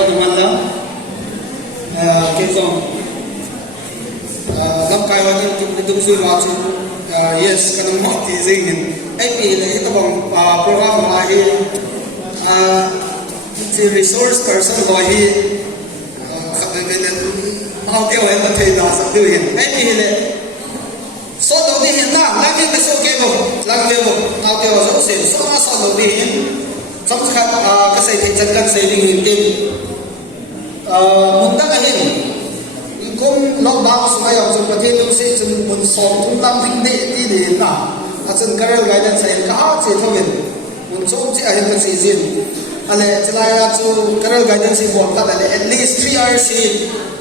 có được ăn đó cái con lắm cái hoa những cái đúng rồi mà chú yes cái nó mọc thì gì ấy vì là cái bằng program là hi thì resource person gọi hi mau tiêu em thầy đó sắp tiêu hiện ấy vì là số đầu tiên hiện na lagi cái số cái bộ lagi bộ mau tiêu số xịn số đầu tiên trong các cái xây thành chân xây dựng hiện tin muốn đắc cái cũng lockdown sudah yang seperti itu sih cuma song tentang tinggi di na, asalkan kerja guidance saya kah cerita muncul sih akhir season, ale celaya tu kerja guidance buat kan ale at least 3 hours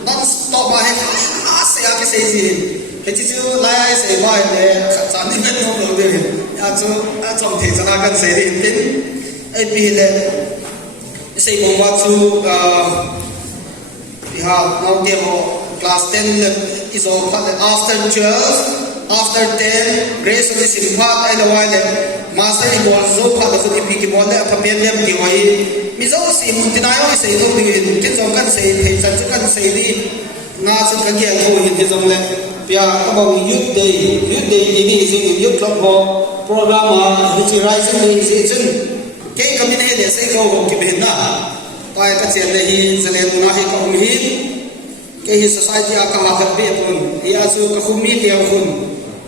non stop ahe asyik aja season, jadi tu laya saya buat le jangan minum dulu deh, ya tu thei cakap saya ini, bila saya buat tu ya mau demo class 10 is all after 12 after 10 grace of the simpat ay laway master ibon zo pa da khudi pi ki bon da pa pen lem ki wai mi zo si mun tinayo sai zo bi kin zo kan sai thei chan chu kan sai di na chu ka ge ko hin ki zo le pya ka bang youth day ni sing youth club ho program which rising day is chen ke community le sai ko ki ben na pai ka chen le hi zale na hi ka um hi cái society akama khat be pun ya su ka khumi le khun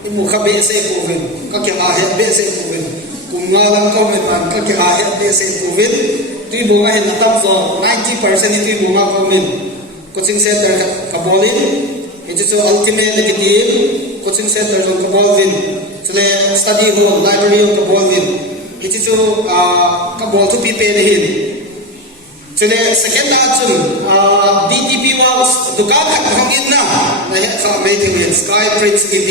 imu khabe se ko ven ka ke a he be se ko ven kum nga lam ko men man ka ke a he be se ko ven tui bo he na tam so 90% tui bo nga ko men coaching center ka bolin it is ultimate negative coaching center ka bolin chule study hall library ka bolin it is ka bol to pi pe hin chule second option DTP was dukan khat hongin na he kha mai the sky prints in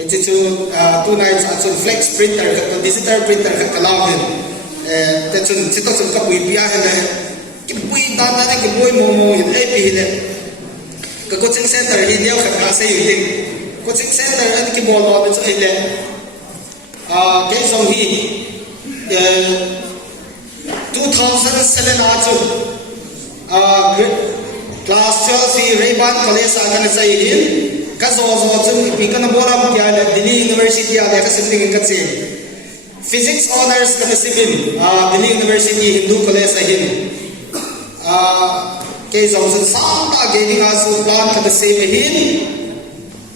it is 2 nights option flex printer digital printer ka kalawin te chun chito chun ka bui pia hele ki bui dan na ki bui mo hin ap hele ka coaching center hi leo khat ka sei hin coaching center an ki bol lo be chu hele ke song hi 2007 achu class 12 Rayban College akan sai hin ka zo chu pi kana boram kya la Delhi University a ka simling ka che physics honors ka sibin Delhi University Hindu College hin ke zo chu sam ta ge ni asu plan ka se hin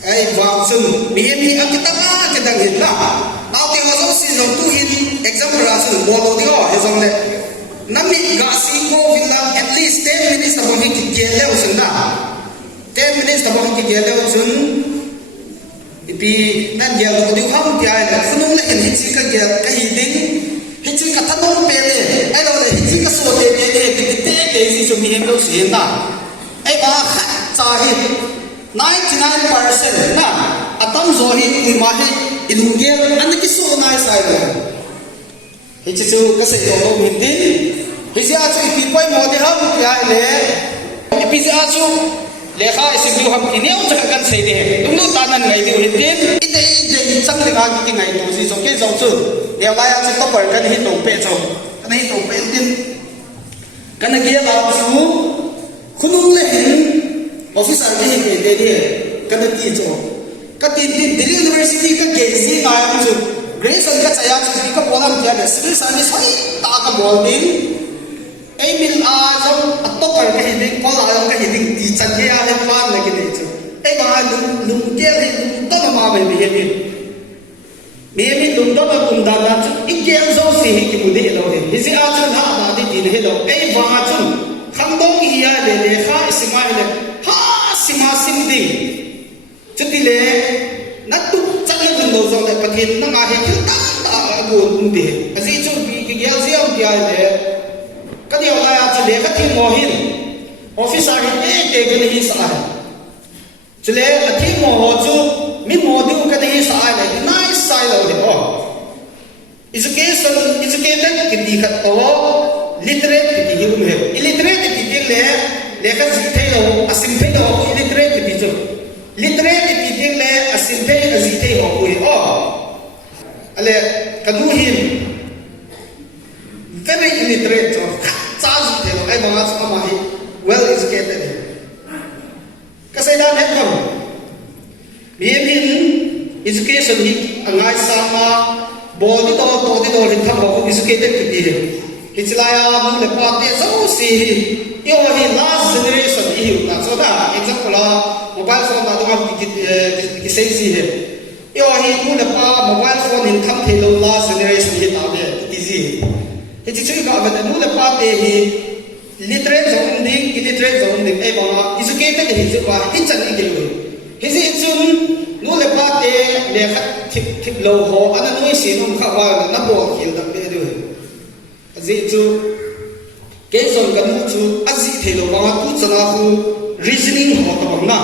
ai wang sun mi akitama kedang hin na now te zo si zo tu hin example asu bolo dio he zo le nami gasi ko villa at least 10 minutes tabo hi ki gele usun da 10 minutes tabo hi ki gele usun ipi nan gel ko diu kham kya la khunung la en hichi ka gel ka hi ding hichi ka thanom pe le ai lo le hichi ka so de de ki te si so mi hem lo sin da ai ba kha cha hi 99% na atam zo hi ui ma hi ilungel an ki so nai sai lo hichi chu ka se yo min din hichi a chu pi poi mo de ham kya le ipi a chu lekha isibiu ham ki neu cha kan sei de dum lu tanan ngai de hin din ide chang le ga ki ngai to si so ke zo chu de la ya chu to par kan hi to pe cho kan hi to pe din kan ge la chu khunung le hin officer de hi de de kan ti cho ka tin Delhi University ka ge si na ya chu grace on ka chaya chu ka bolam kya de civil service hai ta ka bol din Emil Azam atto par ka hiding pol ayam ka hiding ti chakhe a he plan lagi de chu e ma lum ke ri to ma be be he lum to ma kum da na chu ikel zo si hi ki bude lo de hisi a chu ha da di tin he lo e wa chu kham dong hi ya le le kha sima le ha sima sim di chu ti le na tu chale dun do zo le pathin na ma he ki ta ta go tum de asi chu bi ki gel si am kya le ka dia la ya chu le ka thi mo hin officer hi te ke ni sa chu le a thi mo ho chu mi mo du ka ni sa le nice sai lo de oh educated ki di khat to literate ki hi um he illiterate ki ti le ka ji the lo asim the lo illiterate ki chu literate ki ti le asim the azi the ho ku oh ale kadu hin very illiterate cho charge the ai ma chu education hi angai sama body to rin tham ho educated ki ti hichilaya mu le pa te so si yo hi last generation hi na so da example mobile phone da to ki sei si he yo hi mu le pa mobile phone in tham the lo last generation hi ta be easy he chi chui ga ba mu le pa te hi literate zone ding illiterate zone ding e ba educated hi chu ba hi chan ni ge hi ji chun nu le pa te le khat thip lo ho ana noi si num kha ba na bo khil da be do ji chu ke zon ga mu chu azi the lo ba tu chana hu reasoning ho ta ba na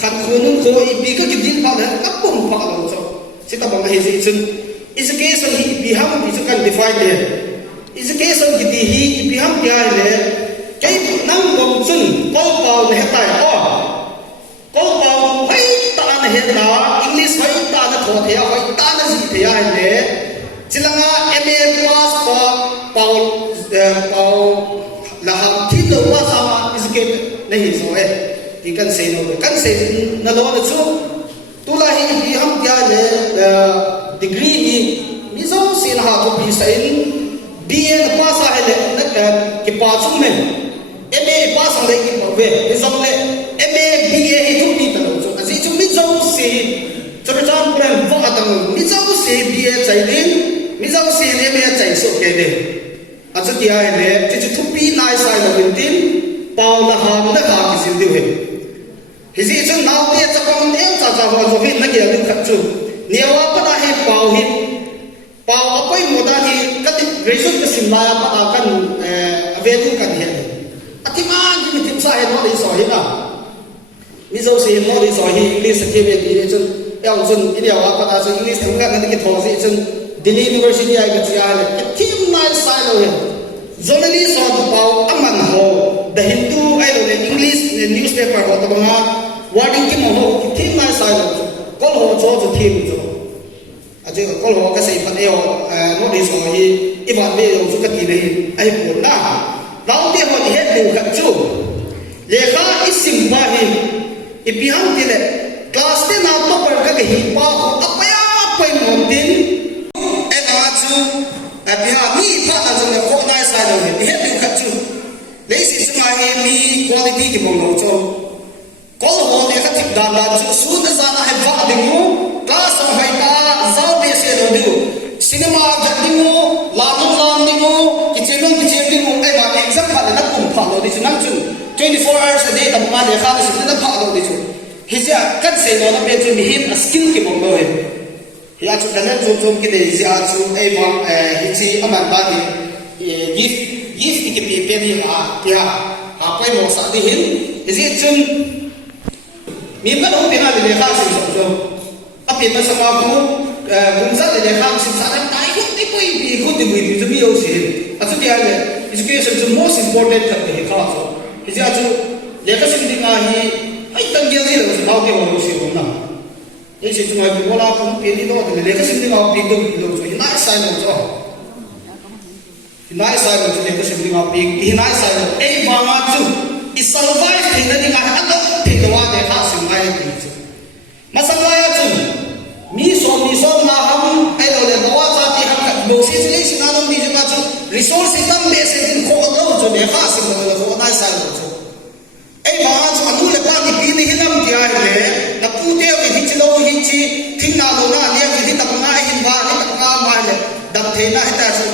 khat khu nun ko I bi ka ki din pa da ka pum pa lo cho si ta ba hi ji chun education hi bi ham bi chu kan define le education ki ti hi bi ham kya le cái năng bom chun ko pau ne tai ko pau hai ta na he na English hai ta na tho the hai ta na ji the hai le chilanga MA pass pau la ham thi lo wa sa ma educate nahi so hai ki kan se na lo na chu tu la hi bi ham kya le degree hi mi zo sin ha to bi sai BA pass hai le na ki pa chu me MA pass ang lagi bawe result le MA BA itu ni tahu so azi itu mi jauh si terjang plan buat atang mi jauh si BA cai din mi jauh si MA cai so kede azu dia le itu tu pi nai sai lo din pau la ha na ha ki sin diu he hizi itu nau dia cakap em caca ho so hi na dia lu khat chu niawa pa na he pau apa yang mudah hi kat graduate ke sim la pa akan avelu kan he atiman ni tim sa he no de so hi na mi zo se no de so hi English ke be di chun yang chun ini awa pa ta so English thang ka na ki tho si chun Delhi University ai ka chia le tim nai sai lo he journalist so pau aman ho the Hindu ai lo le English newspaper ho ta ba wording ki mo ho tim nai sai lo kol ho cho cho tim cho aje kol ho ka sei pa ne ho no de so hi iwan be lo chu ka ti le ai ko na lao te ho ni het lu khat chu le kha isim ba hi ipiham ti le class te na to par ka hi pa ho apaya pai mon tin e na chu apiha mi pa na chu le ko nai sa lo ni het lu khat chu le si su ma hi mi quality ki mong lo chu kol ho ne kha tik dan la chu su na za na hai ba ding mu class ho hai ta zau be se lo du cinema ga ding mu la ding mu ki che ding mu ai ba exam pa na kum pha lo di chu nang chu 24 hours a day ta ma le kha na na pha lo di chu hi ja kat se lo na be chu mi him a skill ki mong lo he hi a chu da na chu ki de ja chu ai ma hi chi aman ba ni gift ki pi pe ni a pia a pai mo sa di hin is it chun mi ka lo pe na le kha se so a pi na sa ma ku gum sa le kha se sa na tai ku ti pui bi ku ti bi chu bi yo si a chu dia le education is the most important thing he calls so is ya chu le ka sim ding a hi ai tang ge le so mau ke ho si ho na ye si chu ma bi wala kum pe ni do le ka sim ding a pi do so na sai no so na sai no le ka sim ding a pi ki na sai no ei ba ma chu I survive thing na ding a ato thing wa de ha sim mai ki chu masala ya chu mi so na ham ai lo le bawa ta ti ham ka do si le si na no ni ju ma chu resource tam be se din ko lo chu ne kha sim lo ko na sai lo chu ai ba chu anu le ba ki pi ni hinam ti ai le na pu te ki hi chi lo hi chi thing na lo na ne ki ta na hin ba ni ta ka ma le dam the na ta chu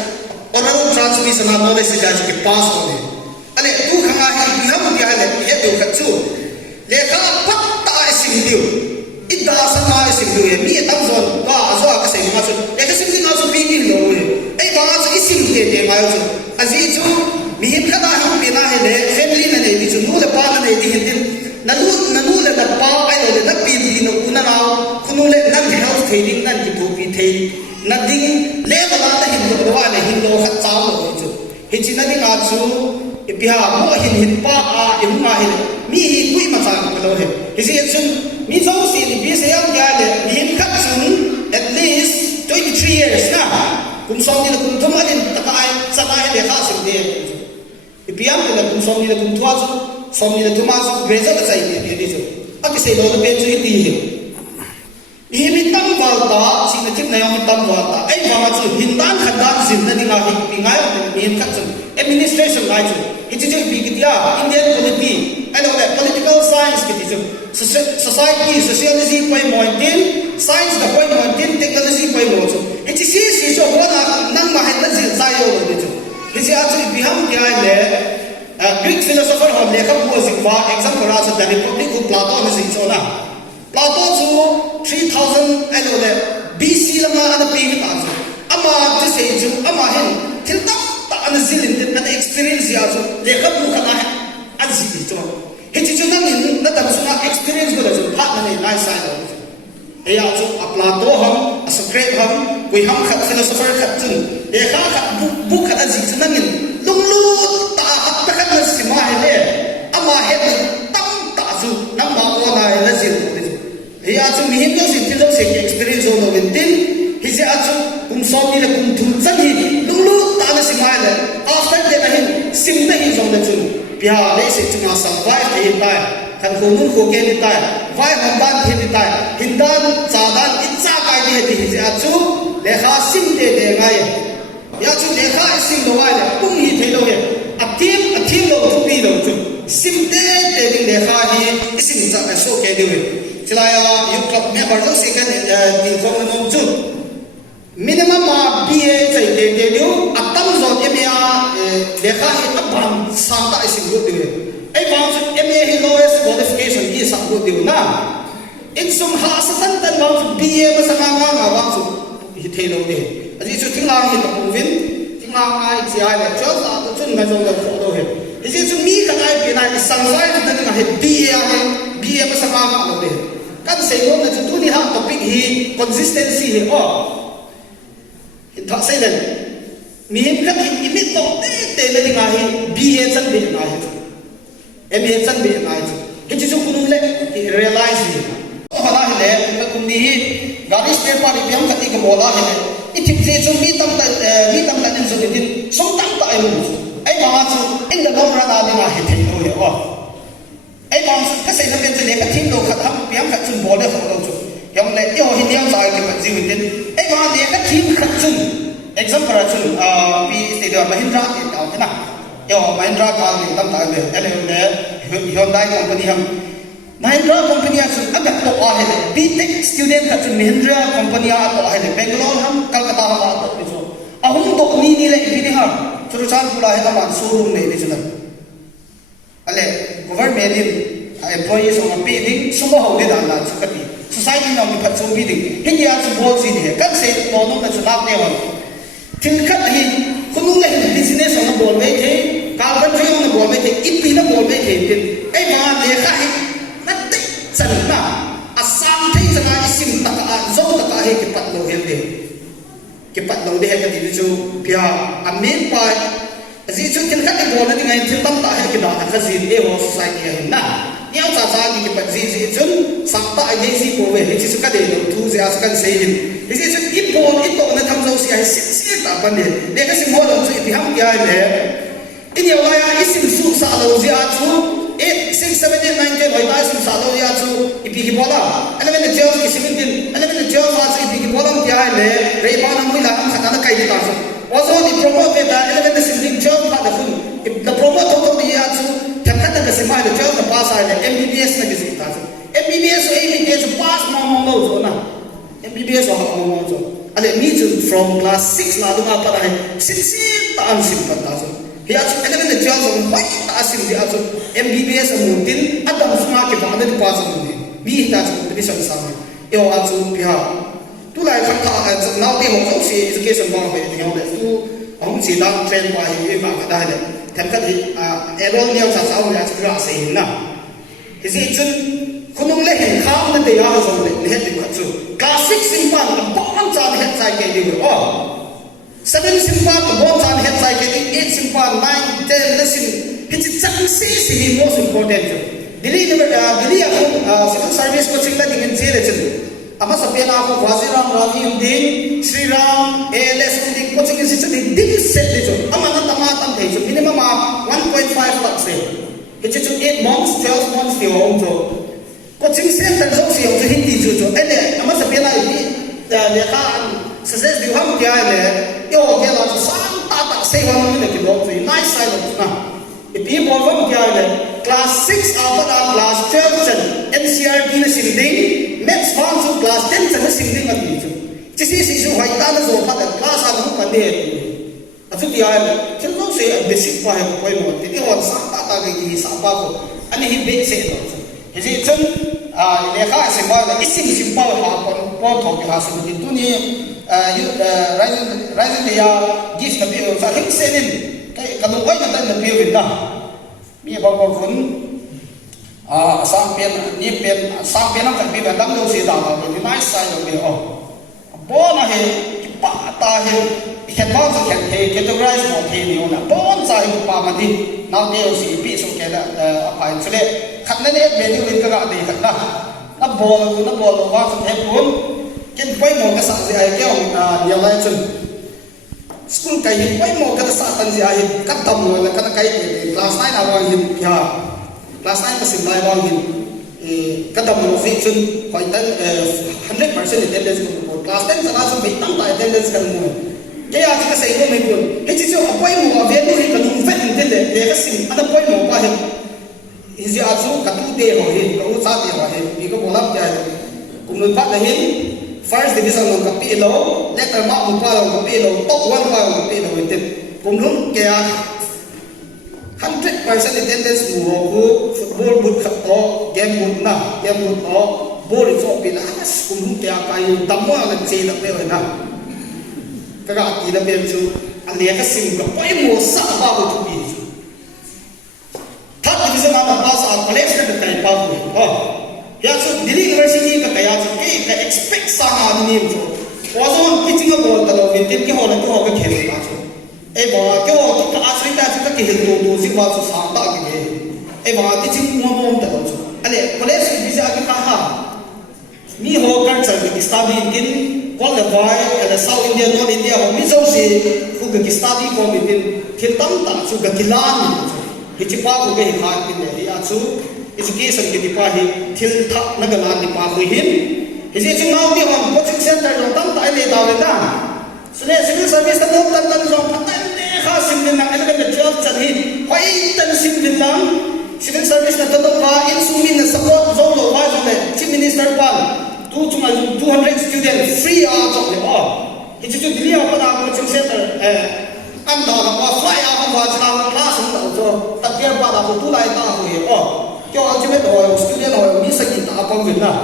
oral transmission na knowledge ja chu ki pass ho ne ale tu khanga hi bi ham ti ai le he do ka chu le kha pat ta sim diu ida sana sim diu ye mi tam zon ka zo ka sai ma chu le ka sim diu na chu bi ni lo ne ai ba chu isim de ma chu azi chu mi him khada ham pi na he le family na ne bi chu nu le pa na ne di hin din na nu le na pa ai le na pi bi no una na khunu le na health training nan ki thu pi thei na ding le ba la ta hin do wa le hin lo khat chaw lo chu hi chi na ding a chu ipiha mo hin pa a im ma hin mi kui ma cha ka lo he hi si chu mi zo si ni bi se yam ya le mi hin khat chun at least 23 years na kum som ni la kum thum alin taka ai sa ai le kha sim de ipiam ni la kum som ni la kum thwa chu som ni la thuma chu greza ka sai de ni chu ak se lo pe chu ti hi mi tam valta si na chip na yung tam valta ai wanga chu hindan khadan sin na dinga hi pingai min khat chu administration lai chu it is bi kitia Indian polity and all that political science kiti chu society sociology poi mointin science da poi mointin technology poi mo chu it is si so bona nang ma hen na zil sai yo de chu it is actually biham kya le Greek philosopher hom lekha ko zikwa example ra sa the republic of Plato na zin so na Plato chu 3000 ano le BC lama ana pe ta chu ama te se chu ama hen til ta ana zilin te ana experience ya chu lekha bu kana azi chu hiti chu nang na ta suna experience ko chu pha na nei nai sai lo e ya chu Plato ham a Socrates ham we ham khat philosopher khat chu lekha khat bu khat azi chu nang lung lu ta ta khat na sima hele ama het tam ta chu nang ma ko na la zil he achu mi hin sin til se experience on the tin he se achu som ni la thum chan hi lulu ta na simai la after that hin sim na hi zong na chu pia le se chu na survive hi ta kan ko mun ko ke ni ta vai han ban hi ni ta hindan cha dan itcha kai ni he hi se achu le kha sim de ngai ya chu le kha sim do wai la tung hi the lo he atim lo thu pi lo chu sim de le kha hi sim cha ka so ke de Silaya yung club member daw second in common ng June. Minimum BA say de yo atam zon MA dekha hi abam santa isiguro de. Ay bang MA hi lowest qualification is saguro de na. In sum ha sa tan bang BA ba sa nga bang so hitelo de. Adi so tinglang hi provin tinglang ai ji ai le jo sa to chun ga zong da photo he. Isi so mi ka ai pinai sangai ta nga he BA ba sa nga de. Kan say mo na tu ni ha topic hi consistency hi tha sai len mi him ka imit to te le dinga hi BA chan be na hi MA chan be na hi he chu kunung le realize hi hala hi le ka kum ni hi gari step pa ri pyam ka ti ka bola hi it is so mi tam ta nin so din so tam ta ai mu ai ma chu in the long run a dinga hi the no hi ai bang ka sai na ben che le ka thim lo khat ham piam khat chun bol de ho lo chu yong le yo hin yang sai ke pat jiwin din ai bang le ka thim khat chun example ra chun pi stadium Mahindra ke ta na yo Mahindra ka ni tam ta le ele le Hyundai company ham Mahindra company a chun agat to a he B.Tech student khat chun Mahindra company a to a he Bangalore ham Kolkata ham a to chu ahum to ni le bi ni ha chu chan pula he aman showroom ne ni chun ale government employees on pay ding sumo ho de dan la chukati society no mi phat chum bi ding hin ya chu bol ji ne kan se to no na chu lak ne wa tin khat hi khunu le business on bol me the carbon tree on bol me the ipi na bol me the tin ai ma le kha hi na te chan na asam thai janga isim ta ka zo ta ka he ki pat lo hel de ki pat lo de he ka ti chu pia amen pa Azi chu kin khat bol na dingai thil tam ta he ki da ka zin e ho society he na niao cha cha ni ki pat zi chun sak ta ai si ko we he chu ka de lo thu ja sa kan sei hin he chu I bol I to na tham zo si ai si ta pan de de ka si mo lo chu I ham kya le in yo la ya isim su sa lo ja chu 8 6 7 8 9 10 hoi ba sim sa lo ya chu I pi ki bola ala men de jo ki 17 ala men de jo fa chu I pi ki bola kya le re ba na mui la am khata na kai di ta chu also the promote the element is in job for the food if the promote to the ya chu thakata ka simai the job the pass ai MBBS na gisi ta MBBS so MBBS pass no no so na MBBS ho mo so ale me to from class 6 la do ma para hai sincere ta am sim pa ta so ya chu element the job so why ta sim ya chu MBBS amutin adam sma ke ba na pass no ni mi ta chu competition sa me yo a chu pia tu lai kham tha now the hong kong si education ba be ni hong le tu hong si lang trend ba hi ma ka dai le tham ka hi error ni sa sa ya chu ra se na hi si chun khunung le hin kham na te ya so le ne he ka chu classic simpan ka bon cha ne sai ke di o 7 simpan ka bon cha ne sai ke di 8 simpan 9 10 lesson hi chi chang si hi most important dili ya civil service coaching la dingin se le chu ama sapena ko Waziram Ravi Udin Sri Ram ALS Udin coaching institute ding set de jo ama na tama tam thei jo minimum 1.5 lakh se it is 8 months 12 months the home jo coaching center jo si jo hindi jo ele ama sapena le kha success di ham kya le yo ke la san ta se ham ne ke lo nice side of na ipi bol ham kya le class 6 after class 12 chen NCERT na sinding maths one to class 10 chen sinding ati chu chisi si su hai ta na zo pha class a lu kan de atu dia le chen lo se basic pa hai ko mo ti hon sa ta ge ki sa pa ko ani hi be se lo he ji chen le kha se ba da ising sim pa ha ko to ki ha se ti tu ni rising ya gift na pe sa hik se nin kai ka lu kai na ta na pe wi da mi ba ko kun sang pen ni pen sang pen na ka bi ba dam lo se da ba ni nice sai lo be o bo na he pa ta he can also can categorize more he ni ona bon sai pa ma di now they si pi so ke da pa in sele khat na ne be ni win ka ga de khat na bol wa so he kun ken poi mo ka sa si ai ke on ya lai chun school kai hi poi mo ka sa tan si ai ka tam lo la ka kai class 9 awang hin ya class 9 ka sim lai awang hin ka tam lo fi chun poi tan 100% attendance ko class 10 sana so be tam ta attendance kan mo ke ya ka sai ko me ko he chi so poi mo ve ni ka dum vet ni de le ka sim ana poi mo pa he is ya so ka tu de ho he ka u sa de ho he ni ko bolam ja kum nu pa la hin first division ng kapi lo letter ma mo pa lo kapi lo top 1 pa lo kapi lo itin kum lum ke ya 100% attendance mo ko football but khat to game but na game but to ball so pilas kum lum ke ya kayu damwa la che la pe na ka ga ti la pe chu ali ka sim ka pai mo sa ba ko tu bi third division na pass a college ka kai pa ko ya so Delhi University ka kaya so ka expect sa na ni so wazon pitching a ball ta lo vitin ke hola to ka khel ba so e ba ke o ka asri ta ka ke hil do si ba so sa ta ke e ba ti chim mo mo ta lo so ale college ki visa ka ha mi ho kan sa ki study in qualify and South India North India ho mi so se ku ka study ko vitin khil tam tam su ka kilan hi chi pa ko ke ha tin le ya su education ke dipa hi thil thak na ga lan dipa hui hin he je chung nau ti hom coaching center lo tam ta le daw le da so le civil service ta nom tan tan long patan le kha sim le na ele ga job chan hi hoi tan sim le lang civil service na to ba in sumin na support zo lo wa zo le chief minister pan tu chuma 200 students free out of the all he je chu dili apa na coaching center an da ba fly out ba chang class lo zo ta kia ba da tu lai ta hui cho anh chú biết rồi student rồi mi sẽ nhìn ta phong việt nam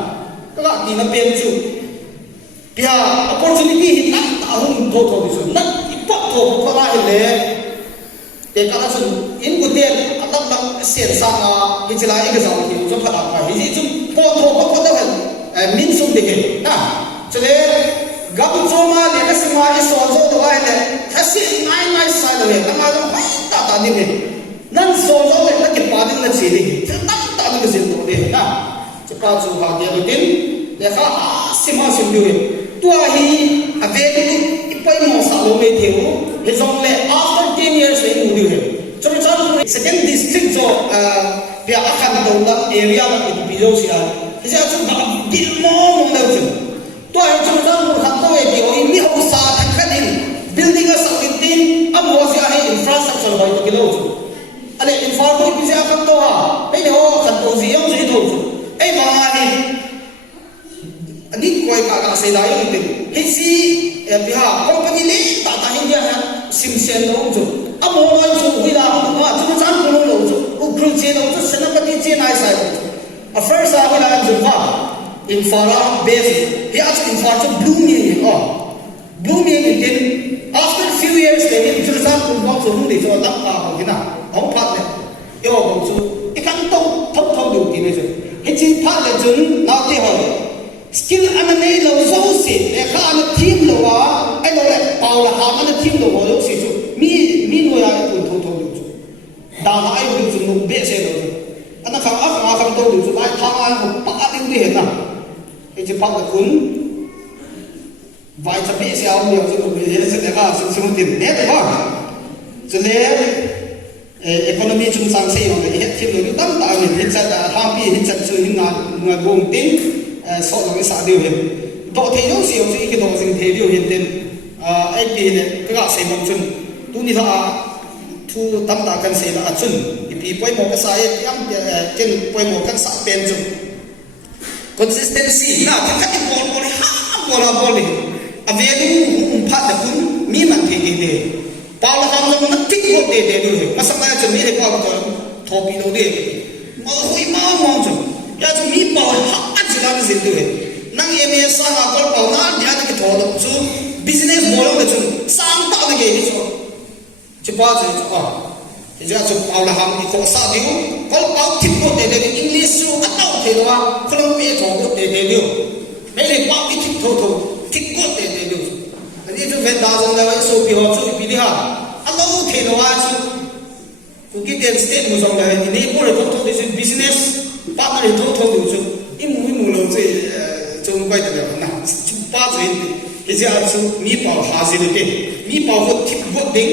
các bạn nhìn nó bên chú bia opportunity hiện tại ta không thô thô thì chú nát ít bọc thô có ra hiện lệ để các bạn chú in của tiền anh đâm đâm xiên sang à cái chỉ là cái dòng thì chúng ta phải cái gì chú thô có đâu phải min sung để cái na cho nên gặp cho mà để cái sinh hoạt số số đó là cái gì nai sai rồi là mà nó phải ta đi về nan so zo le na ke pa din na chi ni tam ta ni ke sin do de na che pa chu ha dia do tin le kha sima sim du tu a hi a ve ni i pai mo sa lo me theu he zong le after 10 years le mu du he cho cha second district zo bia a khan do la area la ke bi zo sia he ja chu ga bil mo mo na chu tu a chu cha mu khan to e bi o mi ho sa than khanin building a sa tin a mo sia he infrastructure ba to ke lo chu ale informal ki ja kan to ha ei ho kan to ziam zui to ei ma ni ani koi ka se da yo tin he si biha company le ta india ha sim sen lo jo amo lo jo hui da ma chu chan ko lo jo u khul che lo jo senapati che nai sai a first a hui da jo ha in fara base he as in far to blooming tin after few years they in chu chan ko lo jo hu de jo ta pa ho na ông phát này yêu cầu chú cái căn thông điều kiện này rồi cái chi phát là chúng nào thì hỏi skill anh này là dấu xịn để khá anh team là anh nói là bảo là hàng anh team là dấu xịn chú mi nuôi ai cũng thông điều chú đào là ai cũng chú nộp bể xe rồi anh nó khang ác mà khang thông điều chú ai thang anh cũng bắt anh đi hết nào cái chi phát là cuốn vài trăm bể xe ông nhiều chú nộp bể xe sẽ là sự tiền nét đấy không cho nên economy chung sang sei hong he thim lo tam ta ni he cha da ha pi he cha chu hin na gong tin so lo sa de he độ thế nó siêu chứ cái độ dừng thế điều hiện tên ai bị này các bạn xem một chút tu ni thà thu tâm ta cần xem là chút thì quay một cái sai em trên quay một cái sai bên chút consistency na cái cái bol bol này avedu phát được cũng mi man thế thế Paul ham nó tích một để được mà sao lại chuẩn bị để Paul cho thọ bị đâu đi mà hoi mà mong chứ ya cho mi Paul hắc chỉ làm gì được năng em em sang à Paul na dia cái thọ đó chứ business model đó chứ sang tạo cái gì chứ chứ bao giờ thì giờ cho Paul ham thì có sao đi Paul tích một để English chứ ăn đâu thế đó không biết thọ một để được mấy cái Paul tích thọ tích một để đượcนี่จุดเป็นดาวของเราไอ้สุพิฮอสุพิดีฮะอันนั้นโอเคนะว่าสุคุกิเดนสเตทมุสองเลยนี่พวกเราต้องดิฉัน business partner ต้องดูสุอีมุเราจะจงไปแต่เดียวนะจุดป้าจะเห็นที่จะสุมีเป่าหาสิเลยมีเป่าก็ทิพย์ก็ดิ้ง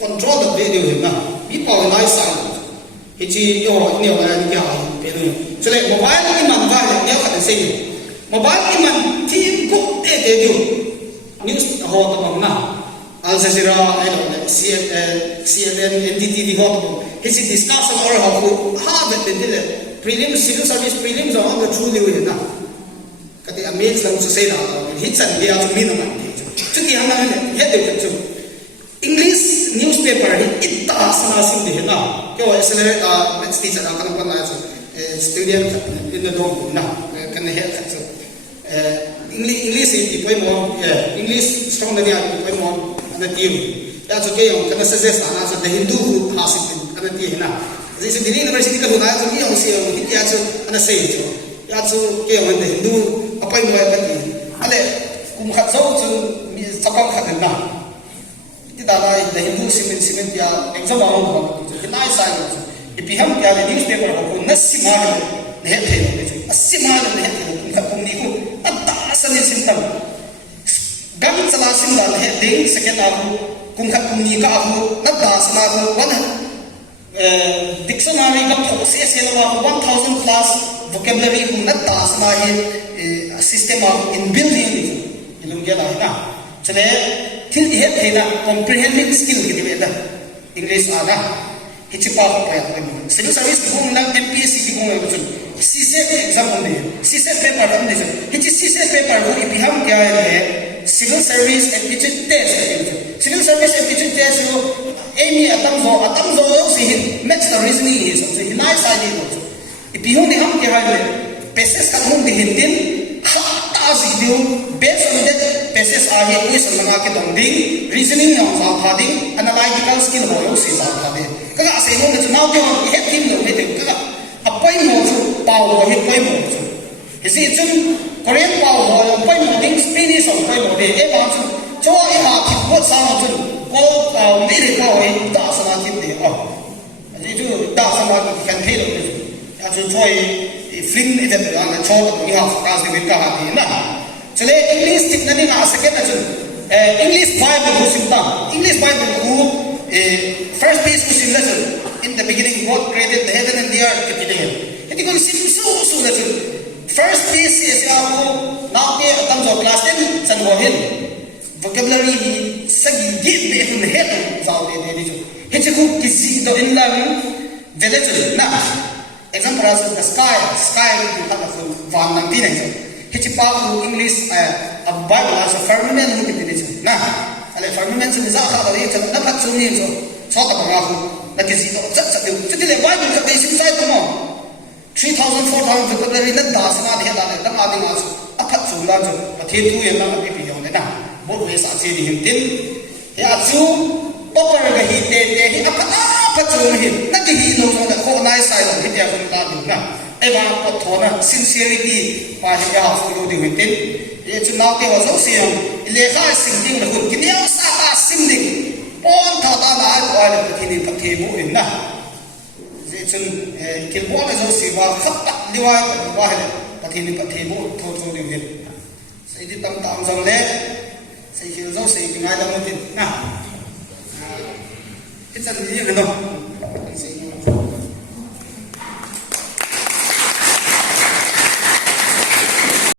control แบบเดียวเห็นนะมีเป่าไล่สั่งเห็นที่ย่อเนี่ยอะไรนี่อย่างเป็นเลยฉะนั้นโมบายนี่มันได้เนี่ยขัดเสียโมบายนี่มันที่ก็เดียวnews hot bang na Al Jazeera CNN NDTV hot bang his discussion or how that the prelims civil service prelims on the true new na kati amazed lang sa say na hits and dia to min naman chu ki hang na he de chu English newspaper itta sana sim de na kyo accelerate let's teach na kan pan na student in the dome na kan he chu English is the more English strong than the other more and the team. That's okay. On can suggest an the Hindu who has it and the team. This is the university who has to be on the Yasu and the same. Yasu came on the Hindu upon my body. Ale Kumhatso to Sakam Hakana. The Hindu cement example the nice side. If you have the newspaper of Nassimar, the head a Simar and the head of Asan simtam gam chala sim dal he ding second abu kumkhat kumni ka abu na das na abu one dictionary ka process yelwa 1000 plus vocabulary kum na das na he system of inbuilt in ilum gela na chale til he thena comprehending skill ki de English ana hichipa pa ya civil service kum na MPSC ki kum CSET exam होने CSET paper हमने जो हिची CSET paper को इपिहम क्या है civil service aptitude test civil service aptitude test जो एमी अतम जो से maths का reasoning है सबसे हिनाई साइड है तो इपिहम ने हम क्या है passes का हम भी हिंदीन हाता जियो based on that passes आगे कोई समझा के दंडिंग reasoning हम साधारण analytical skill हो लोग से साधारण कगा से हम ने चुनाव के ये टीम लोग ने कगा Apai mo chu pau ho hi pai mo chu isi chun Korean pau ho pai mo ding Spanish ho pai mo de e ma chu cho e ma thi ko sa ma chu ko pau mi de pau hi da sa na tin de isi chu da sa ma kan the lo de ya chu choi film event la na cho ni ha ka se ka ha ti na chale English tik na ni na second na chu English Bible ho sim ta English Bible ko first page ko sim lesson in the beginning God created the heaven and the earth kitilen iti ko sim so na chu first piece is ako na ke atam jo class 10 san ho hin vocabulary hi sagi git be from head sao de de chu hichi ko kisi do in lang village na example as the sky you have a van nang tin ai hichi pa English a Bible as a firmament hu kitilen chu na ale firmament ni za kha da ye chu na phat chu ni chu so ta ba ko na kisi do chat de chu de Bible ka basic side to mo 3000 4000 vocabulary na da sa na da da ma ding as aphat chu la chu pathe tu ye na pi pi yong na bo we sa che di hin tin ya chu topper ga hi te hi aphat chu hi na ki hi no so da ko nai sai lo hi ya ko ta du na e ba ko thona sincerity pa hi ya fu lo di hin tin ye chu na te wa so si yong le kha sing ding na hun ki ne sa ta sim ding on tha ta na ko ala ki ni pathe bo in na chun kilbo na zo si ba khatta liwa ba hele pathini pathimo tho tho de vil sai di tam tam jong le sai hil zo sai ngai da mo tin na it's a ni no